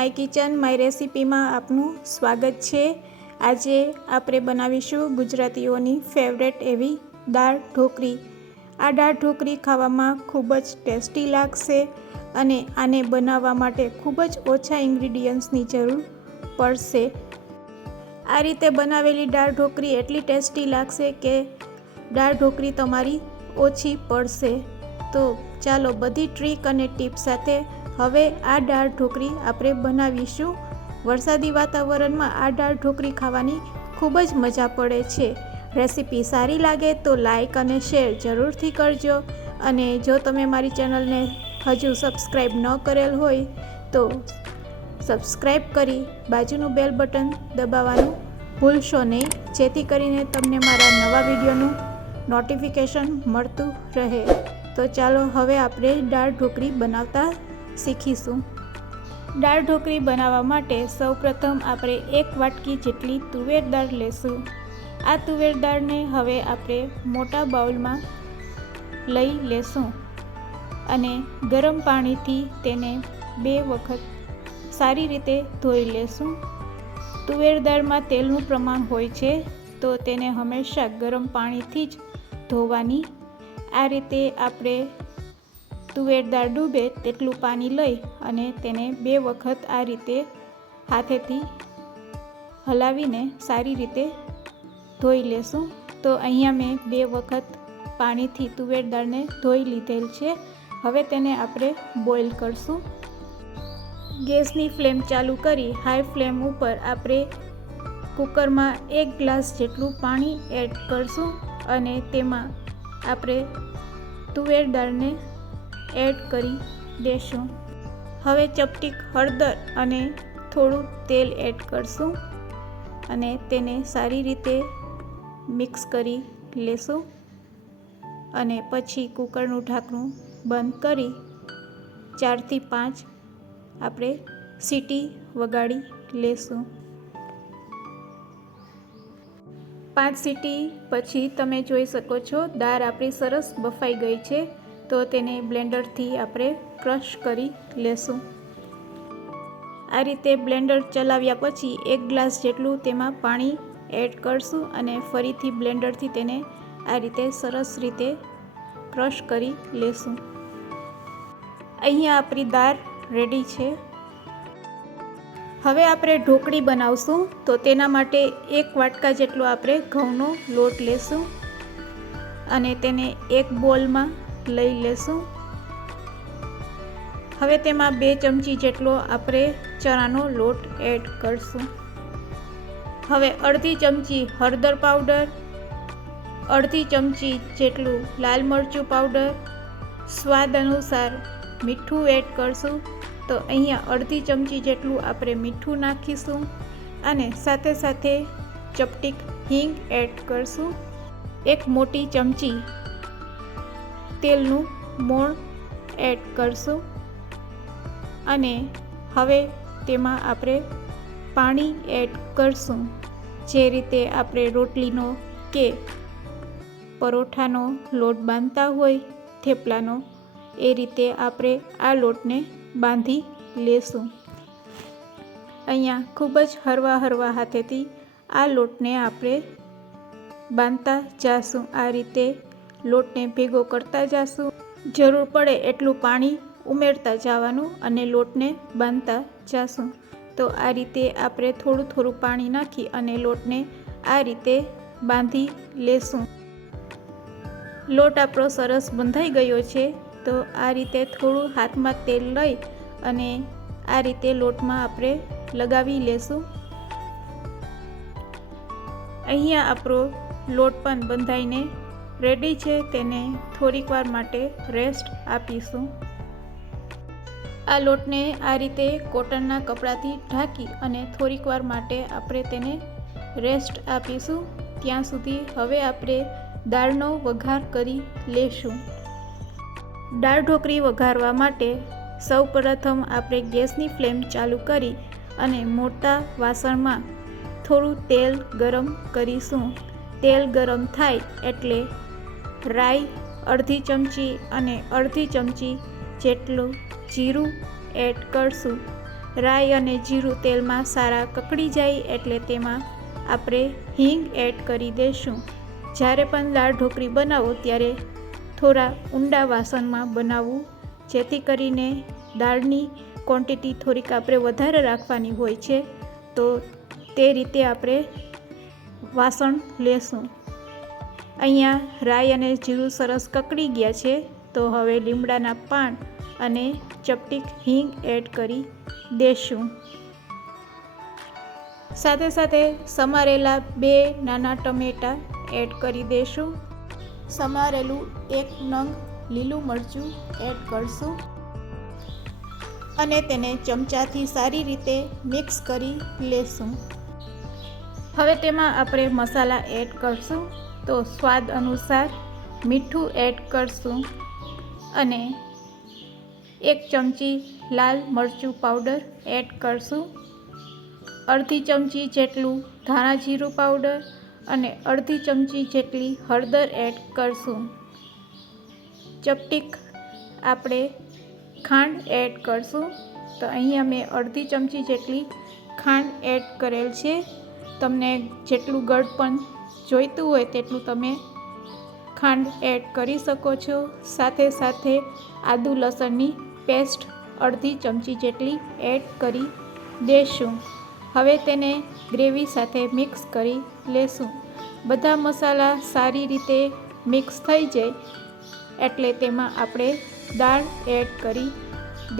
My kitchen my રેસિપીમાં આપનું સ્વાગત છે। આજે આપણે બનાવીશું ગુજરાતીઓની ફેવરેટ એવી દાળ ઢોકળી। આ દાળ ઢોકળી ખાવામાં ખૂબ જ ટેસ્ટી લાગશે અને આને બનાવવા માટે ખૂબ જ ઓછા ઇન્ગ્રીડિયન્ટ્સની જરૂર પડશે। આ રીતે બનાવેલી દાળ ઢોકળી એટલી ટેસ્ટી લાગશે કે દાળ ઢોકળી તમારી ઓછી પડશે। તો ચાલો બધી ટ્રીક અને ટિપ્સ સાથે હવે આ દાળ ઢોકળી આપણે બનાવીશું। વરસાદી વાતાવરણમાં આ દાળ ઢોકળી ખાવાની ખૂબ જ મજા પડે છે। રેસીપી સારી લાગે તો લાઈક અને શેર જરૂરથી કરજો અને જો તમે મારી ચેનલને હજુ સબસ્ક્રાઈબ ન કરેલ હોય તો સબસ્ક્રાઈબ કરી બાજુનું બેલ બટન દબાવવાનું ભૂલશો નહીં, જેથી કરીને તમને મારા નવા વિડીયોનું નોટિફિકેશન મળતું રહે। તો ચાલો હવે આપણે દાળ ઢોકળી બનાવતા શીખીશું। દાળ ઢોકળી બનાવવા માટે સૌપ્રથમ આપણે 1 વાટકી જેટલી તુવેર દાળ લેશું। આ તુવેર દાળને હવે આપણે મોટા બાઉલમાં લઈ લેશું અને ગરમ પાણીથી તેને 2 વખત સારી રીતે ધોઈ લેશું। તુવેર દાળમાં તેલનું પ્રમાણ હોય છે તો તેને હંમેશા ગરમ પાણીથી જ ધોવાની। આ રીતે આપણે તુવેર દાળ ડૂબે તેટલું પાણી લઈ અને તેને 2 વખત આ રીતે હાથેથી હલાવીને સારી રીતે ધોઈ લેશું। તો અહીંયા મેં 2 વખત પાણીથી તુવેર દાળને ધોઈ લીધેલ છે। હવે તેને આપણે બોઇલ કરશું। ગેસની ફ્લેમ ચાલુ કરી હાઈ ફ્લેમ ઉપર આપણે કુકરમાં 1 ગ્લાસ જેટલું પાણી એડ કરશું અને તેમાં આપણે તુવેર દાળને એડ કરી દેશું। હવે ચપટીક હળદર અને થોડું તેલ એડ કરશું અને તેને સારી રીતે મિક્સ કરી લેશું અને પછી કુકરનું ઢાંકણું બંધ કરી 4 થી 5 આપણે સીટી વગાડી લેશું। 5 સીટી પછી તમે જોઈ શકો છો દાળ આપણી સરસ બફાઈ ગઈ છે। તો તેને બ્લેન્ડરથી આપણે ક્રશ કરી લેશું। આ રીતે બ્લેન્ડર ચલાવ્યા પછી 1 ગ્લાસ જેટલું તેમાં પાણી એડ કરશું અને ફરીથી બ્લેન્ડરથી તેને આ રીતે સરસ રીતે ક્રશ કરી લેશું। અહીંયા આપણી દાળ રેડી છે। હવે આપણે ઢોકળી બનાવશું તો તેના માટે 1 વાટકા જેટલો આપણે ઘઉંનો લોટ લેશું અને તેને એક બોલમાં લઈ લેશું। હવે તેમાં 2 ચમચી જેટલો આપણે ચણાનો લોટ એડ કરશું। હવે અડધી ચમચી હળદર પાવડર, અડધી ચમચી જેટલું લાલ મરચું પાવડર, સ્વાદ અનુસાર મીઠું એડ કરશું। તો અહીંયા અડધી ચમચી જેટલું આપણે મીઠું નાખીશું અને સાથે સાથે ચપટીક હિંગ એડ કરશું। 1 મોટી ચમચી તેલનું મોણ એડ કરશું અને હવે તેમાં આપણે પાણી એડ કરશું। જે રીતે આપણે રોટલીનો કે પરોઠાનો લોટ બાંધતા હોય થેપલાનો, એ રીતે આપણે આ લોટને બાંધી લેશું। અહીંયા ખૂબ જ હળવા હાથેથી આ લોટને આપણે બાંધતા જાશું। આ રીતે લોટને ભેગો કરતા જાશું। જરૂર પડે એટલું પાણી ઉમેરતા જવાનું અને લોટને બાંધતા જાશું। તો આ રીતે આપણે થોડું પાણી નાખી અને લોટને આ રીતે બાંધી લેશું। લોટ આપણો સરસ બંધાઈ ગયો છે। તો આ રીતે થોડું હાથમાં તેલ લઈ અને આ રીતે લોટમાં આપણે લગાવી લેશું। અહીંયા આપણો લોટ પણ બંધાઈને રેડી છે। તેને થોડીક વાર માટે રેસ્ટ આપીશું। આ લોટને આ રીતે કોટનના કપડાથી ઢાંકી અને થોડીક વાર માટે આપણે તેને રેસ્ટ આપીશું। ત્યાં સુધી હવે આપણે દાળનો વઘાર કરી લેશું। દાળ ઢોકળી વઘારવા માટે સૌપ્રથમ આપણે ગેસની ફ્લેમ ચાલુ કરી અને મોટા વાસણમાં થોડું તેલ ગરમ કરીશું। તેલ ગરમ થાય એટલે રાઈ અડધી ચમચી અને અડધી ચમચી જેટલું જીરું એડ કરશું રાઈ અને જીરું તેલમાં સારા કકડી જાય એટલે તેમાં આપણે હિંગ એડ કરી દઈશું. જ્યારે પણ દાળ ઢોકળી બનાવો ત્યારે થોડા ઊંડા વાસણમાં બનાવવું, જેથી કરીને દાળની ક્વોન્ટિટી થોડીક આપણે વધારે રાખવાની હોય છે, તો તે રીતે આપણે વાસણ લેશું. અહીંયા રાઈ અને જીરું સરસ કકડી ગયા છે, તો હવે લીમડાના પાન અને ચપટીક હિંગ એડ કરી દેશું. સાથે સાથે સમારેલા 2 નાના ટમેટાં એડ કરી દેશું. સમારેલું 1 નંગ લીલું મરચું એડ કરશું અને તેને ચમચાથી સારી રીતે મિક્સ કરી લેશું. હવે તેમાં આપણે મસાલા એડ કરશું. તો સ્વાદ અનુસાર મીઠું એડ કરશું અને 1 ચમચી લાલ મરચું પાવડર એડ કરશું. અડધી ચમચી જેટલું ધાણા જીરું પાવડર અને અડધી ચમચી જેટલી હળદર એડ કરશું. ચપટીક આપણે ખાંડ એડ કરશું. તો અહીંયા મેં અડધી ચમચી જેટલી ખાંડ એડ કરેલ છે. તમને જેટલું ગળપણ જોઈતું હોય તેટલું તમે ખાંડ એડ કરી શકો છો. સાથે સાથે આદુ લસણની પેસ્ટ અડધી ચમચી જેટલી એડ કરી દેશું. હવે તેને ગ્રેવી સાથે મિક્સ કરી લેશું. બધા મસાલા સારી રીતે મિક્સ થઈ જાય એટલે તેમાં આપણે દાળ એડ કરી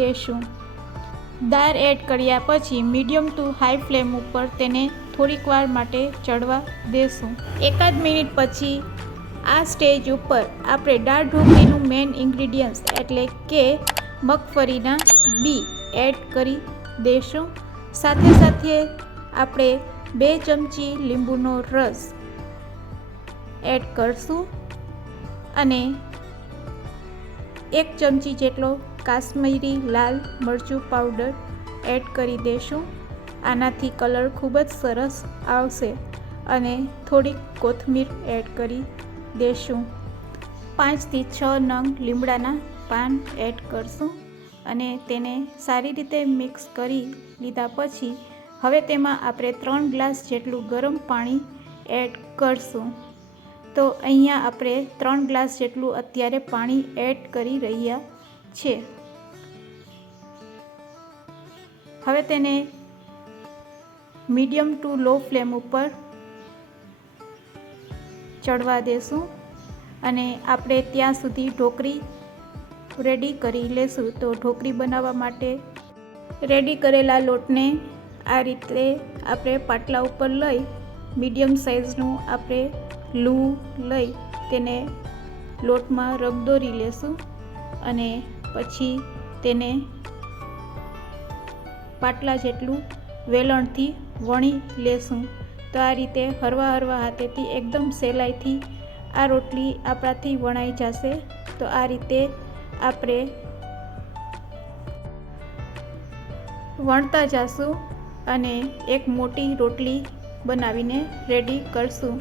દેશું. દાળ એડ કર્યા પછી મીડિયમ ટુ હાઈ ફ્લેમ ઉપર તેને થોડીક વાર માટે ચડવા દેશું. 1 મિનિટ પછી આ સ્ટેજ ઉપર આપણે દાળ ઢોકળીનું મેઇન ઇન્ગ્રીડિયન્ટ્સ એટલે કે મગફળીના બી એડ કરી દેશું. સાથે સાથે આપણે 2 ચમચી લીંબુનો રસ એડ કરશું અને 1 ચમચી જેટલો કાશ્મીરી લાલ મરચું પાવડર એડ કરી દેશું. આનાથી કલર ખૂબ જ સરસ આવશે અને થોડીક કોથમીર એડ કરી દેશું. 5 થી 6 નંગ લીમડાના પાન એડ કરશું અને તેને સારી રીતે મિક્સ કરી લીધા પછી હવે તેમાં આપણે 3 ગ્લાસ જેટલું ગરમ પાણી એડ કરશું. તો અહીંયા આપણે 3 ગ્લાસ જેટલું અત્યારે પાણી એડ કરી રહ્યા છે. હવે તેને મીડિયમ ટુ લો ફ્લેમ ઉપર ચડવા દેશું અને આપણે ત્યાં સુધી ઢોકળી રેડી કરી લેશું. તો ઢોકળી બનાવવા માટે રેડી કરેલા લોટને આ રીતે આપણે પાટલા ઉપર લઈ મીડિયમ સાઇઝનું આપણે લૂ લઈ તેને લોટમાં રગદોરી લેશું અને પછી તેને પાટલા જેટલું વેલણથી વણી લેશું. તો આ રીતે હરવા હાથેથી એકદમ સહેલાઈથી આ રોટલી આપણાથી વણાઈ જશે. તો આ રીતે આપણે વણતા જશું અને એક મોટી રોટલી બનાવીને રેડી કરશું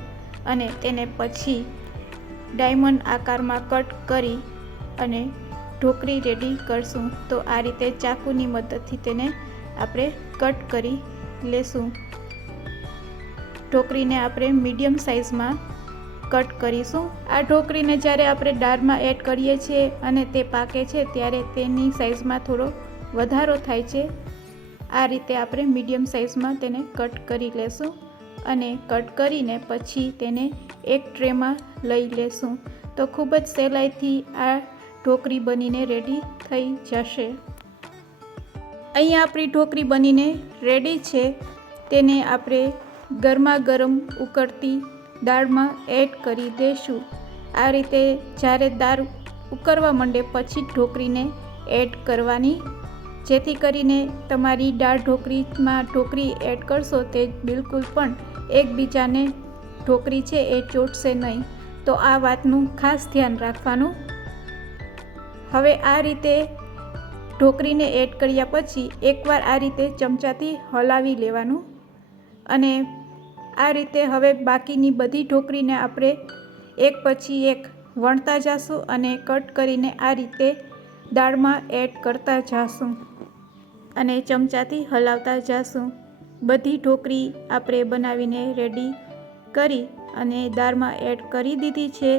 અને તેને પછી ડાયમંડ આકારમાં કટ કરી અને ઢોકળી રેડી કરશું. તો આ રીતે ચાકુની મદદથી તેને આપણે કટ કરી લેશું. ઢોકળીને આપણે મીડિયમ સાઇઝમાં કટ કરીશું. આ ઢોકળીને જ્યારે આપણે દાળમાં એડ કરીએ છીએ અને તે પાકે છે ત્યારે તેની સાઇઝમાં થોડો વધારો થાય છે. આ રીતે આપણે મીડિયમ સાઇઝમાં તેને કટ કરી લેશું અને કટ કરીને પછી તેને એક ટ્રેમાં લઈ લેશું. તો ખૂબ જ સહેલાઈથી આ ઢોકળી બનીને રેડી થઈ જશે. અહીંયા આપણી ઢોકળી બનીને રેડી છે. તેને આપણે ગરમા ગરમ ઉકળતી દાળમાં એડ કરી દઈશું. આ રીતે જ્યારે દાળ ઉકળવા માંડે પછી ઢોકળીને એડ કરવાની, જેથી કરીને તમારી દાળ ઢોકળીમાં ઢોકળી એડ કરશો તે બિલકુલ પણ એકબીજાને ઢોકળી છે એ ચોટશે નહીં. તો આ વાતનું ખાસ ધ્યાન રાખવાનું. હવે આ રીતે ઢોકળીને એડ કર્યા પછી એકવાર આ રીતે ચમચાથી હલાવી લેવાનું અને આ રીતે હવે બાકીની બધી ઢોકળીને આપણે એક પછી એક વણતા જઈશું અને કટ કરીને આ રીતે દાળમાં એડ કરતા જઈશું. અને ચમચાથી હલાવતા જાશું. બધી ઢોકળી આપણે બનાવીને રેડી કરી અને દાળમાં એડ કરી દીધી છે.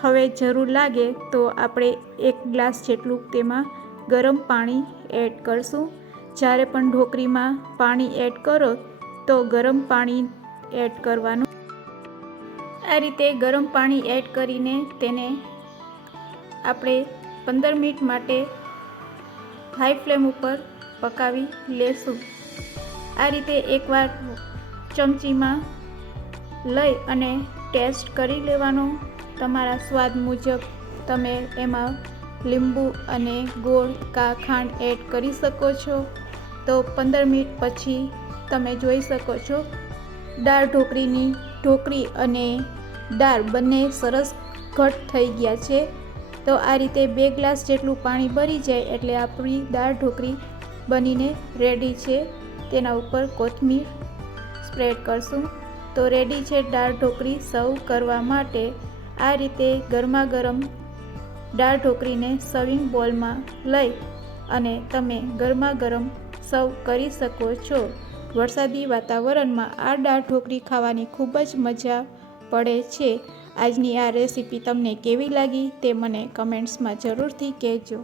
હવે જરૂર લાગે તો આપણે 1 ગ્લાસ જેટલું તેમાં ગરમ પાણી એડ કરશું. જ્યારે પણ ઢોકળીમાં પાણી એડ કરો તો ગરમ પાણી એડ કરવાનું. આ રીતે ગરમ પાણી એડ કરીને તેને આપણે 15 મિનિટ માટે હાઈ ફ્લેમ ઉપર પકાવી લેશું. આ રીતે એકવાર ચમચીમાં લઈ અને ટેસ્ટ કરી લેવાનો. તમારા સ્વાદ મુજબ તમે એમાં લીંબુ અને ગોળ કા ખાંડ એડ કરી શકો છો. તો 15 મિનિટ પછી તમે જોઈ શકો છો દાળ ઢોકળી અને દાળ બંને સરસ ઘટ થઈ ગયા છે. તો આ રીતે 2 ગ્લાસ જેટલું પાણી ભરી જાય એટલે આપણી દાળ ઢોકળી બનીને રેડી છે. તેના ઉપર કોથમીર સ્પ્રેડ કરશું. તો રેડી છે દાળ ઢોકળી સર્વ કરવા માટે. આ રીતે ગરમા ગરમ દાળ ઢોકળીને સર્વિંગ બોલમાં લઈ અને તમે ગરમા ગરમ સર્વ કરી શકો છો. વરસાદી વાતાવરણમાં આ દાળ ઢોકળી ખાવાની ખૂબ જ મજા પડે છે. આજની આ રેસીપી તમને કેવી લાગી તે મને કમેન્ટ્સમાં જરૂરથી કહેજો.